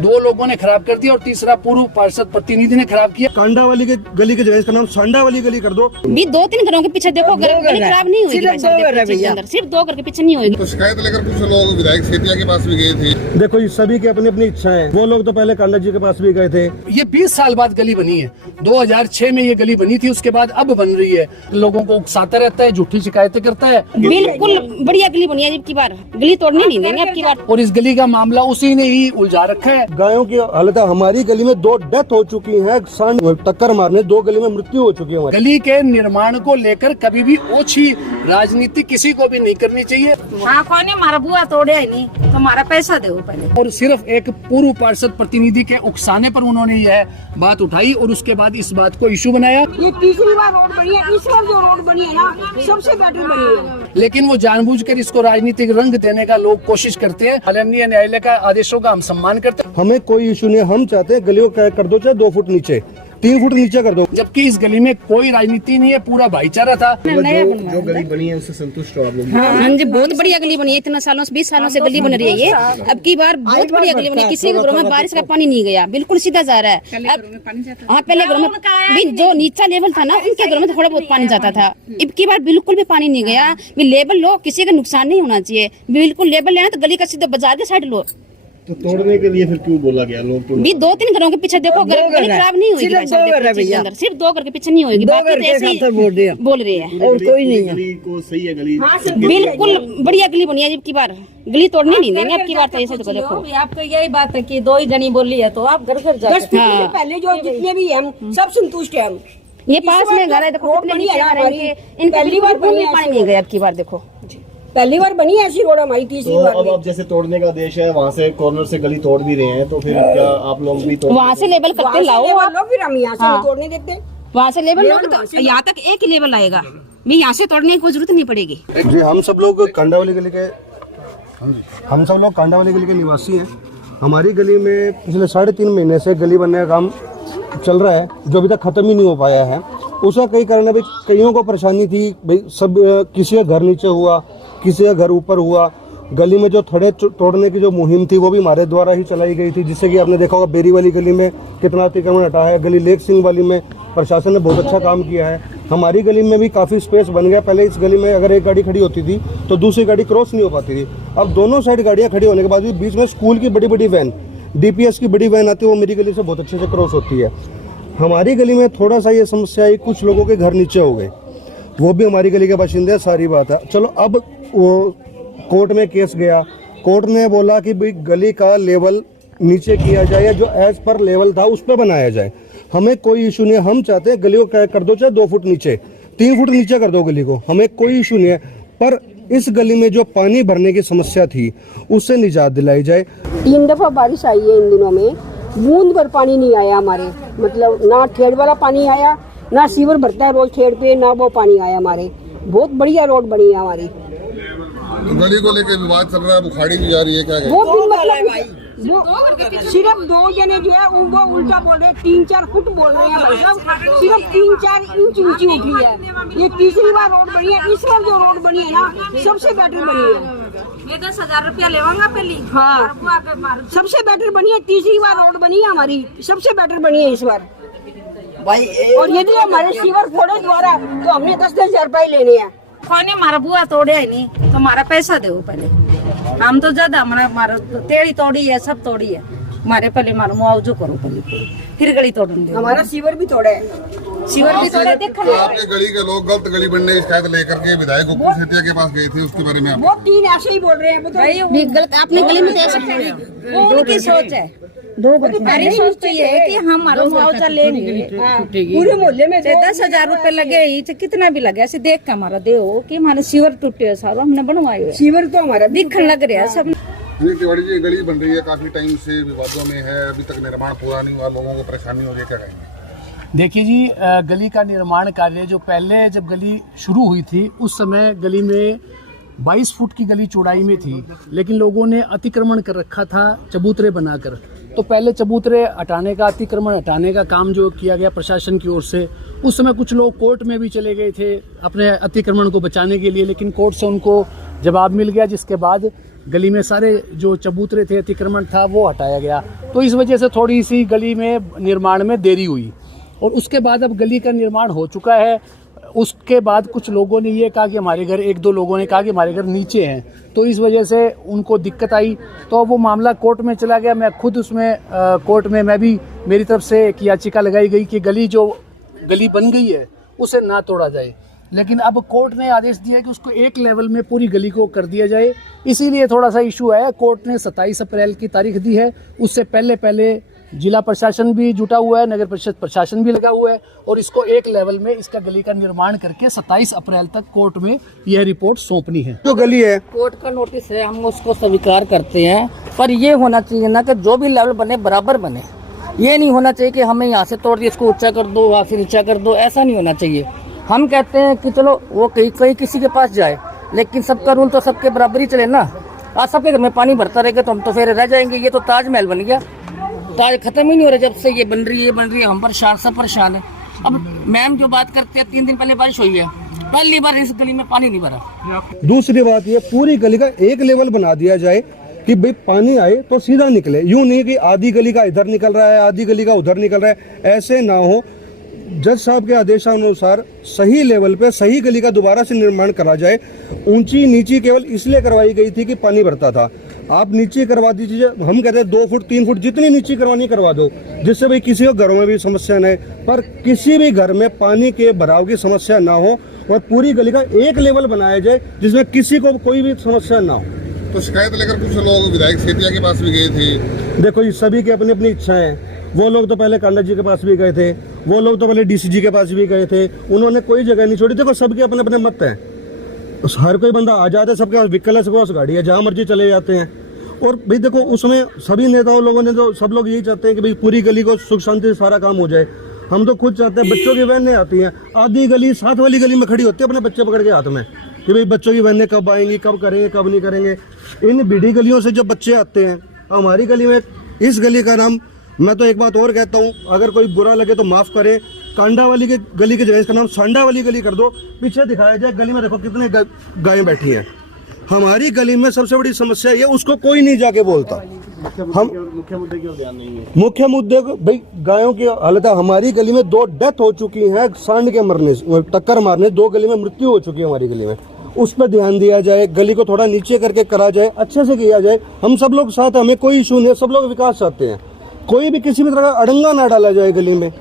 2 लोगों ने खराब कर दिया और तीसरा पूर्व पार्षद प्रतिनिधि ने खराब किया। कांडा वाली के गली के जगह इसका नाम सांडा वाली गली कर दो। भी 2-3 घरों के पीछे देखो गली खराब नहीं हुई, सिर्फ 2 घर के पीछे नहीं होगी। तो शिकायत लेकर कुछ लोग विधायक सेतिया के पास भी गए थे। देखो ये सभी की अपनी अपनी इच्छाएं, वो लोग तो पहले कांडा जी के पास भी गए थे। ये 20 साल बाद गली बनी है, 2006 में ये गली बनी थी, उसके बाद अब बन रही है। लोगों को उकसाता रहता है, झूठी शिकायतें करता है। बिल्कुल बढ़िया गली बनी है, अब की बार गली तोड़ने नहीं देंगे अब की बार। और इस गली का मामला उसी ने ही उलझा रखा है। गायों की हालत, हमारी गली में 2 डेथ हो चुकी है, टक्कर मारने 2 गली में मृत्यु हो चुकी है। गली के निर्माण को लेकर कभी भी ओछी राजनीति किसी को भी नहीं करनी चाहिए। हाँ, कौन ने हमारा बुआ तोड़े है नहीं तो हमारा पैसा दो पहले। और सिर्फ एक पूर्व पार्षद प्रतिनिधि के उकसाने पर उन्होंने यह बात उठाई और उसके बाद इस बात को इशू बनाया। ये तीसरी बार रोड बनी है, इस बार जो रोड बनी है ना सबसे बेटर बनी है। लेकिन वो जानबूझकर इसको राजनीतिक रंग देने का लोग कोशिश करते हैं। माननीय न्यायालय का आदेशों का हम सम्मान करते हैं। हमें कोई इशू नहीं, हम चाहते हैं गलियों का कर दो, चाहे 2 फुट नीचे 3 फुट नीचे कर दो। जबकि इस गली में कोई राजनीति नहीं है, पूरा भाईचारा था। जो गली बनी है उससे संतुष्ट हो आप लोग? हाँ जी, बहुत बढ़िया गली बनी है, इतना सालों से 20 सालों से गली बन रही है ये। अब की बार बहुत बढ़िया गली बनी है, किसी के घरों में बारिश का पानी नहीं गया, बिल्कुल सीधा जा रहा है। हाँ, पहले घरों में जो नीचा लेवल था ना उनके घरों में थोड़ा बहुत पानी जाता था, अब की बार बिल्कुल भी पानी नहीं गया। लेवल लो, किसी का नुकसान नहीं होना चाहिए, बिल्कुल लेवल लेना तो गली का सीधा बाजार के साइड लो। तो तोड़ने के लिए फिर क्यों बोला गया? लोग तो भी 2-3 घरों के पीछे देखो गली खराब नहीं हुई, सिर्फ 2 घर के पीछे नहीं होगी, बाकी तो ऐसे ही बोल रहे हैं और कोई नहीं है। गली को सही है, गली बिल्कुल बढ़िया गली बनी है, अब की बार गली तोड़ने नहीं देंगे अब की बार। तो ऐसे तो देखो आपको यही बात है कि 2 ही जनी बोली है तो आप घर घर जाओ। पहले जो जितने भी हम सब संतुष्ट है। ये पास में घर है, देखो कितने नीचे आ रहे हैं, इन पहली बार पानी नहीं गया अब की बार। देखो पहली बार बनी ऐसी रोड हमारी, तीसरी बार। अब आप जैसे तोड़ने का आदेश है, वहाँ से कॉर्नर से गली तोड़ भी रहे हैं, तो फिर क्या आप लोग भी वहाँ से लेवल करते लाओ, फिर हम यहाँ से तोड़ने देते। वहाँ से लेवल लोगे तो यहाँ तक एक ही लेवल आएगा, भी यहाँ से तोड़ने की कोई जरूरत नहीं पड़ेगी। जी, हम सब लोग कांडावाली गली के निवासी हैं। हमारी गली में पिछले 3.5 महीने से गली बनने का काम चल रहा है, जो अभी तक खत्म ही नहीं हो पाया है। उसका कई कारण है, कईयों को परेशानी थी भाई, सब किसी का घर नीचे हुआ, किसी का घर ऊपर हुआ। गली में जो थड़े तोड़ने की जो मुहिम थी वो भी हमारे द्वारा ही चलाई गई थी, जिससे कि आपने देखा होगा बेरी वाली गली में कितना अतिक्रमण हटा है। गली लेक सिंह वाली में प्रशासन ने बहुत अच्छा काम किया है। हमारी गली में भी काफ़ी स्पेस बन गया। पहले इस गली में अगर एक गाड़ी खड़ी होती थी तो दूसरी गाड़ी क्रॉस नहीं हो पाती थी। अब दोनों साइड गाड़ियाँ खड़ी होने के बाद भी बीच में स्कूल की बड़ी बड़ी वैन, DPS की बड़ी वैन आती है, वो मेरी गली से बहुत अच्छे से क्रॉस होती है। हमारी गली में थोड़ा सा ये समस्या आई, कुछ लोगों के घर नीचे हो गए, वो भी हमारी गली के बाशिंदे, सारी बात है। चलो, अब वो कोर्ट में केस गया, कोर्ट ने बोला कि भाई गली का लेवल नीचे किया जाए, या जो एज पर लेवल था उस पर बनाया जाए। हमें कोई इशू नहीं है, हम चाहते हैं गलियों का कर दो, चाहे 2 फुट नीचे 3 फुट नीचे कर दो गली को, हमें कोई इशू नहीं है। पर इस गली में जो पानी भरने की समस्या थी उससे निजात दिलाई जाए। 3 दफा बारिश आई है इन दिनों में, बूंद भर पानी नहीं आया हमारे, मतलब ना ठेड़ वाला पानी आया, ना सीवर भरता है रोज ठेड़ पे, ना वो पानी आया हमारे। बहुत बढ़िया रोड बनी है हमारी। तो गली को लेके विवाद चल रहा है, बुखाड़ी भी जा रही है, क्या कहें? वो भी मतलब सिर्फ 2 जने जो है वो उल्टा बोल रहे हैं, 3-4 फुट बोल रहे हैं भाई साहब, सिर्फ 3-4 इंच ऊंची उठी है। ये तीसरी बार रोड बनी है, इस बार जो रोड बनी है ना सबसे बेटर बनी है। ये 10,000 रुपया लेवांगा पहली। हाँ, सबसे बेटर बनी है, तीसरी बार रोड बनी है हमारी, सबसे बेटर बनी है इस बार भाई। और यदि हमारे सीवर फोड़े द्वारा तो हमने 10,000 रुपये लेने हैं। कौन ने हमारा बुआ तोड़े है नहीं तो हमारा पैसा दो पहले। हम तो ज्यादा हमारा टेढ़ी तोड़ी है, सब तोड़ी है, हमारे पहले हमारा मुआवजो करो पहले, फिर गली तोड़ेंगे। हमारा सीवर भी तोड़े है, सीवर भी तोड़े। देखो आपके गली के लोग गलत गली बनने की शिकायत लेकर के विधायक गोकुल सेतिया के पास गए थे, उसके बारे में वो 3 ऐसे ही बोल रहे हैं भाई, गलत आपने गली में वो उनकी सोच है। हमारी सोच तो ये है कि हम हमारा मुआवजा लेंगे, पूरे मोहल्ले में 10,000 रुपए लगे, कितना भी लगे, ऐसे देख के हमारा दे कि हमारे सीवर टूटे है, सारा हमने बनवाए हुए सीवर तो हमारा दिखने लग रहा है सब। तिवारी जी, गली बन रही है, काफी टाइम से विवादों में है, अभी तक निर्माण पूरा नहीं हुआ, लोगों को परेशानी हो रही है, क्या कहेंगे? देखिए जी, गली का निर्माण कार्य जो पहले जब गली शुरू हुई थी उस समय गली में 22 फुट की गली चौड़ाई में थी, लेकिन लोगों ने अतिक्रमण कर रखा था चबूतरे बनाकर। तो पहले चबूतरे हटाने का, अतिक्रमण हटाने का काम जो किया गया प्रशासन की ओर से, उस समय कुछ लोग कोर्ट में भी चले गए थे अपने अतिक्रमण को बचाने के लिए, लेकिन कोर्ट से उनको जवाब मिल गया, जिसके बाद गली में सारे जो चबूतरे थे, अतिक्रमण था, वो हटाया गया। तो इस वजह से थोड़ी सी गली में निर्माण में देरी हुई। और उसके बाद अब गली का निर्माण हो चुका है। उसके बाद कुछ लोगों ने ये कहा कि हमारे घर, एक दो लोगों ने कहा कि हमारे घर नीचे हैं, तो इस वजह से उनको दिक्कत आई। तो वो मामला कोर्ट में चला गया। मैं खुद उसमें कोर्ट में मैं भी, मेरी तरफ से एक याचिका लगाई गई कि गली बन गई है उसे ना तोड़ा जाए। लेकिन अब कोर्ट ने आदेश दिया है कि उसको एक लेवल में पूरी गली को कर दिया जाए। इसीलिए थोड़ा सा इशू है। कोर्ट ने 27 अप्रैल की तारीख दी है। उससे पहले जिला प्रशासन भी जुटा हुआ है, नगर परिषद प्रशासन भी लगा हुआ है, और इसको एक लेवल में इसका गली का निर्माण करके 27 अप्रैल तक कोर्ट में यह रिपोर्ट सौंपनी है। जो गली है, कोर्ट का नोटिस है, हम उसको स्वीकार करते हैं, पर ये होना चाहिए ना कि जो भी लेवल बने बराबर बने। ये नहीं होना चाहिए कि हमें यहाँ से तोड़ दिया, इसको ऊंचा कर दो, वहाँ से नीचा कर दो, ऐसा नहीं होना चाहिए। हम कहते हैं कि चलो वो कहीं किसी के पास जाए, लेकिन सबका रूल तो सबके बराबर ही चले ना। आज सबके घर में पानी भरता रहेगा तो हम तो फिर रह जाएंगे। ये तो ताजमहल बन गया, ताज खत्म ही नहीं हो रहा जब से ये बन रही है। हम परेशान, सब परेशान है। अब मैम जो बात करते हैं, 3 दिन पहले बारिश हुई है, पहली बार इस गली में पानी नहीं भरा। दूसरी बात ये, पूरी गली का एक लेवल बना दिया जाए कि भाई पानी आए तो सीधा निकले। यूं नहीं कि आधी गली का इधर निकल रहा है, आधी गली का उधर निकल रहा है, ऐसे ना हो। जज साहब के आदेशानुसार सही लेवल पे सही गली का दोबारा से निर्माण करा जाए। ऊंची नीची केवल इसलिए करवाई गई थी कि पानी भरता था। आप नीचे करवा दीजिए, हम कहते हैं 2 फुट 3 फुट जितनी नीची करवानी करवा दो, जिससे भाई किसी को घरों में भी समस्या न है, पर किसी भी घर में पानी के भराव की समस्या ना हो, और पूरी गली का एक लेवल बनाया जाए जिसमें किसी को कोई भी समस्या ना हो। तो शिकायत लेकर कुछ लोग विधायक सेतिया के पास भी गए थे। देखो, ये सभी की अपनी अपनी इच्छाएं हैं। वो लोग तो पहले कांडा जी के पास भी गए थे, वो लोग तो पहले डीसी जी के पास भी गए थे, उन्होंने कोई जगह नहीं छोड़ी। देखो, सबके अपने अपने मत हैं। हर कोई बंदा आ जाता है, सबके पास व्हीकल है, सबके पास गाड़ी है, जहाँ मर्जी चले जाते हैं। और भाई देखो, उसमें सभी नेताओं लोगों ने तो, सब लोग यही चाहते हैं कि भाई पूरी गली को सुख शांति से सारा काम हो जाए। हम तो खुद चाहते हैं। बच्चों की वैनें आती हैं, आधी गली साथ वाली गली में खड़ी होती है अपने बच्चे पकड़ के हाथ में, कि भाई बच्चों की वैनें कब आएंगी, कब करेंगे, कब नहीं करेंगे। इन बीड़ी गलियों से जब बच्चे आते हैं, हमारी गली में, इस गली का नाम, मैं तो एक बात और कहता हूँ, अगर कोई बुरा लगे तो माफ करे, कांडा वाली के गली की जगह इसका नाम सांडा वाली गली कर दो। पीछे दिखाया जाए गली में, देखो कितने गायें बैठी हैं। हमारी गली में सबसे बड़ी समस्या ये, उसको कोई नहीं जाके बोलता। हम मुख्य मुद्दे क्यों ध्यान नहीं है? मुख्य मुद्दे भाई गायों की हालत है। हमारी गली में 2 डेथ हो चुकी है सांड के मरने से, टक्कर मारने, 2 गली में मृत्यु हो चुकी है हमारी गली में। उस पर ध्यान दिया जाए, गली को थोड़ा नीचे करके करा जाए, अच्छे से किया जाए। हम सब लोग साथ, हमें कोई इशू नहीं, सब लोग विकास चाहते हैं। कोई भी किसी भी तरह का अड़ंगा ना डाला जाए गली में।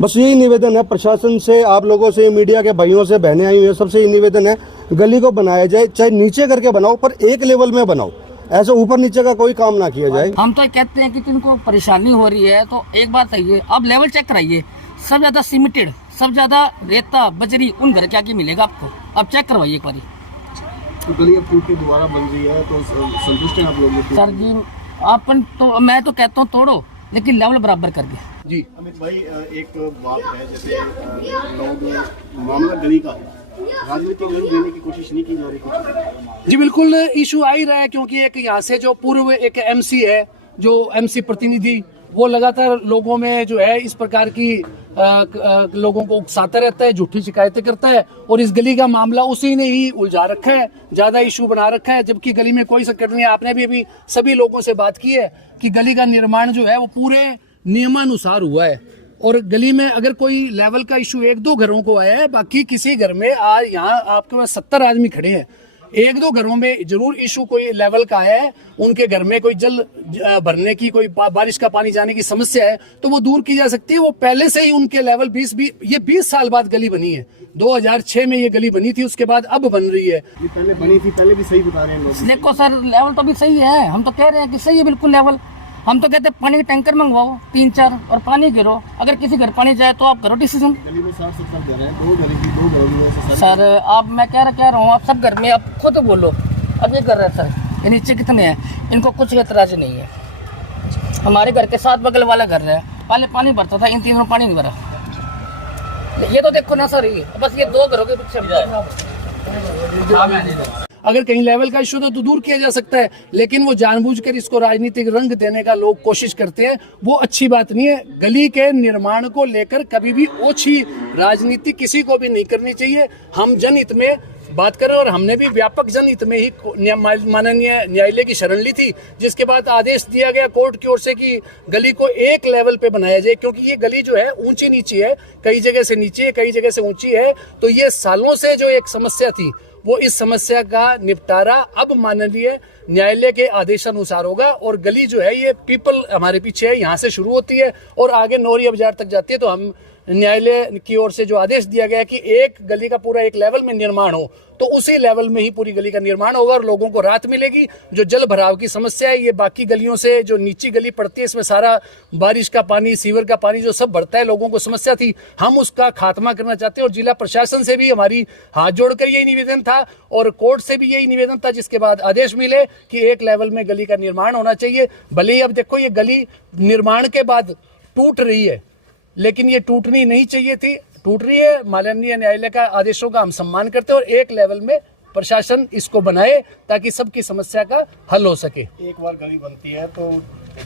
बस यही निवेदन है प्रशासन से, आप लोगों से, मीडिया के भाइयों से, बहनें आई हुई हैं, सबसे यही निवेदन है, गली को बनाया जाए, चाहे नीचे करके बनाओ, पर एक लेवल में बनाओ। ऐसे ऊपर नीचे का कोई काम ना किया जाए। हम तो कहते हैं कि जिनको परेशानी हो रही है तो एक बात है, अब लेवल चेक कराइए। सब ज्यादा सीमेंटेड, सब ज्यादा रेता बजरी उन घर के आगे मिलेगा आपको। अब चेक करवाइए एक बारी। गली अब टूट के दोबारा बन रही है तो संतुष्ट हैं आप लोग? सर जी, अपन तो, मैं तो कहता हूँ तोड़ो, लेकिन लेवल बराबर कर दे। जी अमित भाई, एक बात है, जैसे मामला गली का है, राजनीतिक रंग देने की कोशिश नहीं की जा रही कुछ? जी बिल्कुल, इशू आ ही रहा है, क्योंकि एक यहाँ से जो पूर्व एक एमसी है, जो एमसी प्रतिनिधि, वो लगातार लोगों में जो है इस प्रकार की लोगों को उकसाता रहता है, झूठी शिकायतें करता है, और इस गली का मामला उसी ने ही उलझा रखा है, ज्यादा इशू बना रखा है, जबकि गली में कोई संकट नहीं है। आपने भी अभी सभी लोगों से बात की है कि गली का निर्माण जो है वो पूरे नियमानुसार हुआ है, और गली में अगर कोई लेवल का इशू 1-2 घरों को आया है, बाकी किसी घर में आज यहाँ आपके पास 70 आदमी खड़े हैं, 1-2 घरों में जरूर इशू कोई लेवल का आया है, उनके घर में कोई जल भरने की, कोई बारिश का पानी जाने की समस्या है, तो वो दूर की जा सकती है। वो पहले से ही उनके लेवल 20 साल बाद गली बनी है। 2006 में ये गली बनी थी, उसके बाद अब बन रही है। ये पहले बनी थी, पहले भी सही बता रहे हैं लोग। देखो सर, लेवल तो भी सही है, हम तो कह रहे हैं कि सही है बिल्कुल लेवल। हम तो कहते हैं पानी के टैंकर मंगवाओ 3-4 और पानी गिरो। अगर किसी घर पानी जाए तो आप करो डिसीजन। गली में 60-70 घर हैं, 2 घरों की सर आप, मैं कह रहा हूँ, आप सब घर में आप खुद बोलो। अब ये कर रहे हैं सर, ये नीचे कितने हैं, इनको कुछ एतराज नहीं है। हमारे घर के साथ बगल वाला घर है, पहले पानी भरता था, इन 3 में पानी नहीं भरा। ये तो देखो ना सर, ये बस ये 2 घरों के पीछे अगर कहीं लेवल का इशू तो दूर किया जा सकता है, लेकिन वो जानबूझकर इसको राजनीतिक रंग देने का लोग कोशिश करते हैं, वो अच्छी बात नहीं है। गली के निर्माण को लेकर कभी भी ओछी राजनीति किसी को भी नहीं करनी चाहिए। हम जनहित में बात कर रहे हैं। और हमने भी व्यापक जनहित में ही माननीय न्यायालय की शरण ली थी, जिसके बाद आदेश दिया गया कोर्ट की ओर से कि गली को एक लेवल पे बनाया जाए, क्योंकि ये गली जो है ऊंची नीची है, कई जगह से नीची है, कई जगह से ऊंची है। तो ये सालों से जो एक समस्या थी, वो इस समस्या का निपटारा अब माननीय न्यायालय के आदेशानुसार होगा। और गली जो है ये पीपल हमारे पीछे है, यहाँ से शुरू होती है और आगे नौरिया बाजार तक जाती है। तो हम न्यायालय की ओर से जो आदेश दिया गया कि एक गली का पूरा एक लेवल में निर्माण हो, तो उसी लेवल में ही पूरी गली का निर्माण होगा और लोगों को राहत मिलेगी। जो जल भराव की समस्या है, ये बाकी गलियों से जो नीची गली पड़ती है, इसमें सारा बारिश का पानी, सीवर का पानी जो सब भरता है, लोगों को समस्या थी, हम उसका खात्मा करना चाहते हैं। और जिला प्रशासन से भी हमारी हाथ जोड़कर यही निवेदन था और कोर्ट से भी यही निवेदन था, जिसके बाद आदेश मिले कि एक लेवल में गली का निर्माण होना चाहिए। भले ही अब देखो ये गली निर्माण के बाद टूट रही है, लेकिन ये टूटनी नहीं चाहिए थी, टूट रही है। माननीय न्यायालय का आदेशों का हम सम्मान करते हैं और एक लेवल में प्रशासन इसको बनाए ताकि सबकी समस्या का हल हो सके। एक बार गली बनती है तो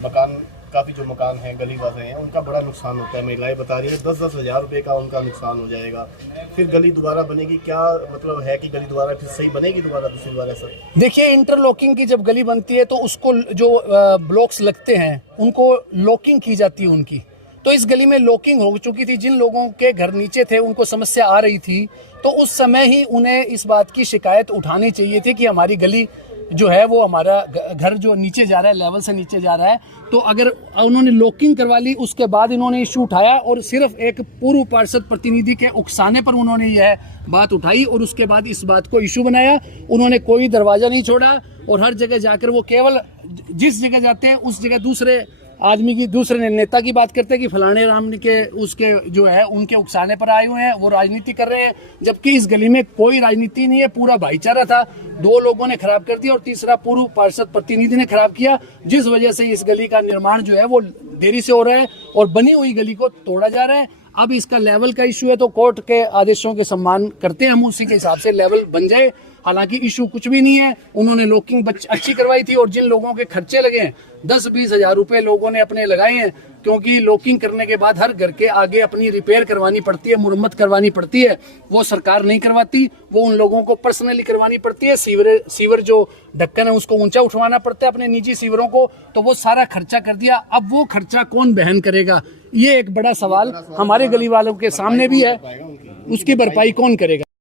मकान, काफी जो मकान हैं गली वाले हैं उनका बड़ा नुकसान होता है। महिलाएं बता रही है 10-10 हज़ार रुपए का उनका नुकसान हो जाएगा। फिर गली दोबारा बनेगी, क्या मतलब है कि गली दोबारा फिर सही बनेगी दोबारा दूसरी बार? ऐसा देखिए, इंटरलॉकिंग की जब गली बनती है तो उसको जो ब्लॉक्स लगते हैं उनको लॉकिंग की जाती है उनकी। तो इस गली में लॉकिंग हो चुकी थी, जिन लोगों के घर नीचे थे उनको समस्या आ रही थी, तो उस समय ही उन्हें इस बात की शिकायत उठानी चाहिए थी कि हमारी गली जो है वो हमारा घर जो नीचे जा रहा है, लेवल से नीचे जा रहा है। तो अगर उन्होंने लॉकिंग करवा ली, उसके बाद इन्होंने इशू उठाया और सिर्फ एक पूर्व पार्षद प्रतिनिधि के उकसाने पर उन्होंने यह बात उठाई और उसके बाद इस बात को इशू बनाया। उन्होंने कोई दरवाजा नहीं छोड़ा और हर जगह जाकर वो केवल जिस जगह जाते हैं उस जगह दूसरे आदमी की, दूसरे नेता की बात करते हैं कि फलाने राम के उसके जो है उनके उकसाने पर आए हुए हैं, वो राजनीति कर रहे हैं। जबकि इस गली में कोई राजनीति नहीं है, पूरा भाईचारा था। 2 लोगों ने खराब कर दिया और तीसरा पूर्व पार्षद प्रतिनिधि ने खराब किया, जिस वजह से इस गली का निर्माण जो है वो देरी से हो रहा है और बनी हुई गली को तोड़ा जा रहा है। अब इसका लेवल का इशू है तो कोर्ट के आदेशों के सम्मान करते हैं हम, उसी के हिसाब से लेवल बन जाए। हालांकि इशू कुछ भी नहीं है, उन्होंने लॉकिंग अच्छी करवाई थी और जिन लोगों के खर्चे लगे हैं 10-20 हज़ार रुपए लोगों ने अपने लगाए हैं, क्योंकि लॉकिंग करने के बाद हर घर के आगे अपनी रिपेयर करवानी पड़ती है, मुरम्मत करवानी पड़ती है, वो सरकार नहीं करवाती, वो उन लोगों को पर्सनली करवानी पड़ती है। सीवर जो ढक्कन है उसको ऊंचा उठवाना पड़ता है अपने निजी सीवरों को, तो वो सारा खर्चा कर दिया। अब वो खर्चा कौन वहन करेगा, ये एक बड़ा सवाल हमारे गली वालों के सामने भी है, उसकी भरपाई कौन करेगा।